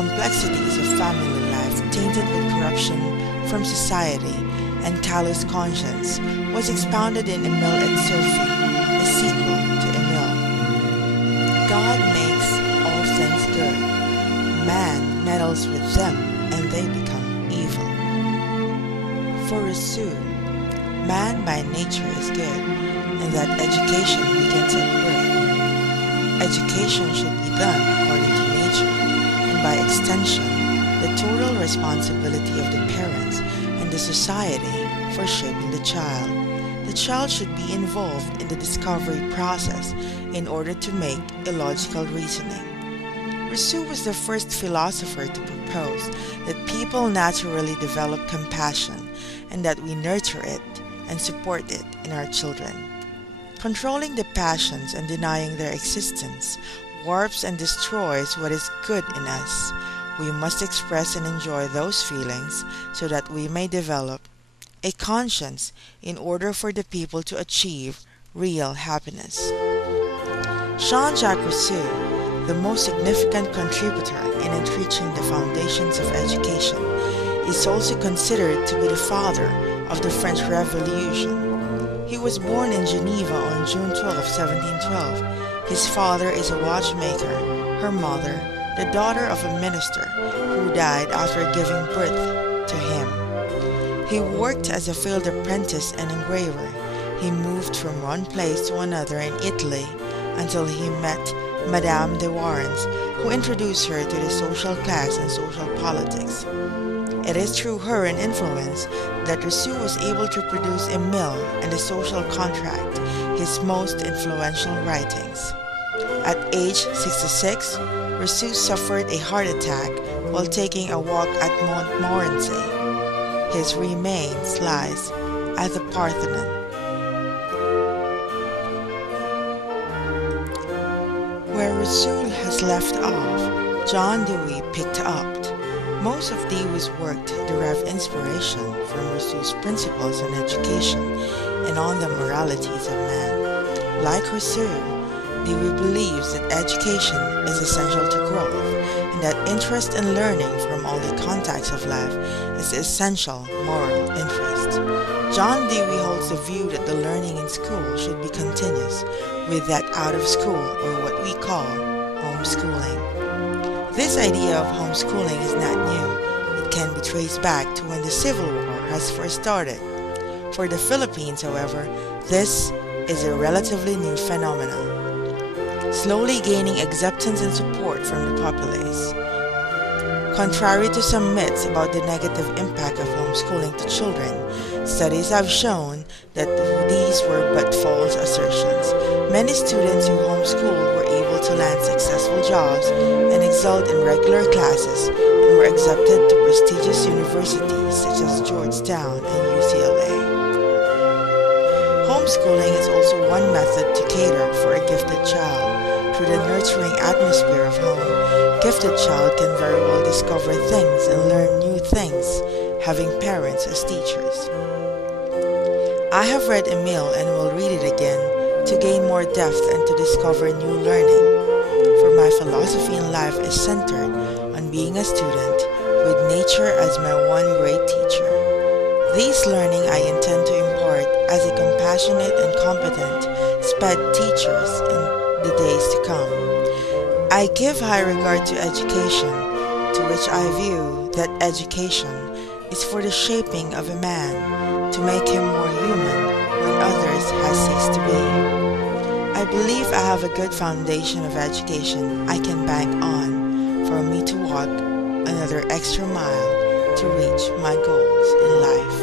complexities of family life tainted with corruption from society and callous conscience was expounded in Emile and Sophie, a sequel to Emile. God makes all things good. Man meddles with them and they become evil. For Rousseau, man by nature is good, and that education begins at birth. Education should be done according to nature, and by extension, the total responsibility of the parents and the society for shaping the child. The child should be involved in the discovery process in order to make illogical reasoning. Rousseau was the first philosopher to propose that people naturally develop compassion and that we nurture it and support it in our children. Controlling the passions and denying their existence warps and destroys what is good in us. We must express and enjoy those feelings so that we may develop a conscience in order for the people to achieve real happiness. Jean-Jacques Rousseau, the most significant contributor in entrenching the foundations of education, is also considered to be the father of the French Revolution. He was born in Geneva on June 12, 1712. His father is a watchmaker, her mother, the daughter of a minister, who died after giving birth to him. He worked as a field apprentice and engraver. He moved from one place to another in Italy until he met Madame de Warens, who introduced her to the social class and social politics. It is through her and influence that Rousseau was able to produce Emile and the Social Contract, his most influential writings. At age 66, Rousseau suffered a heart attack while taking a walk at Montmorency. His remains lies at the Parthenon. Where Rousseau has left off, John Dewey picked up. Most of Dewey's work derived inspiration from Rousseau's principles on education and on the moralities of man. Like Rousseau, Dewey believes that education is essential to growth and that interest in learning from all the contacts of life is essential moral interest. John Dewey holds the view that the learning in school should be continuous with that out of school, or what we call homeschooling. This idea of homeschooling is not new. It can be traced back to when the Civil War has first started. For the Philippines, however, this is a relatively new phenomenon, slowly gaining acceptance and support from the populace. Contrary to some myths about the negative impact of homeschooling to children, studies have shown that these were but false assertions. Many students who homeschooled were able to land successful jobs and excelled in regular classes and were accepted to prestigious universities such as Georgetown and UCLA. Homeschooling is also one method to cater for a gifted child. Through the nurturing atmosphere of home, gifted child can very well discover things and learn new things, having parents as teachers. I have read Emile and will read it again to gain more depth and to discover new learning. For my philosophy in life is centered on being a student with nature as my one great teacher. This learning I intend to impart as a compassionate and competent SPED teachers in the days to come. I give high regard to education, to which I view that education is for the shaping of a man, to make him more human when others has ceased to be. I believe I have a good foundation of education I can bank on for me to walk another extra mile to reach my goals in life.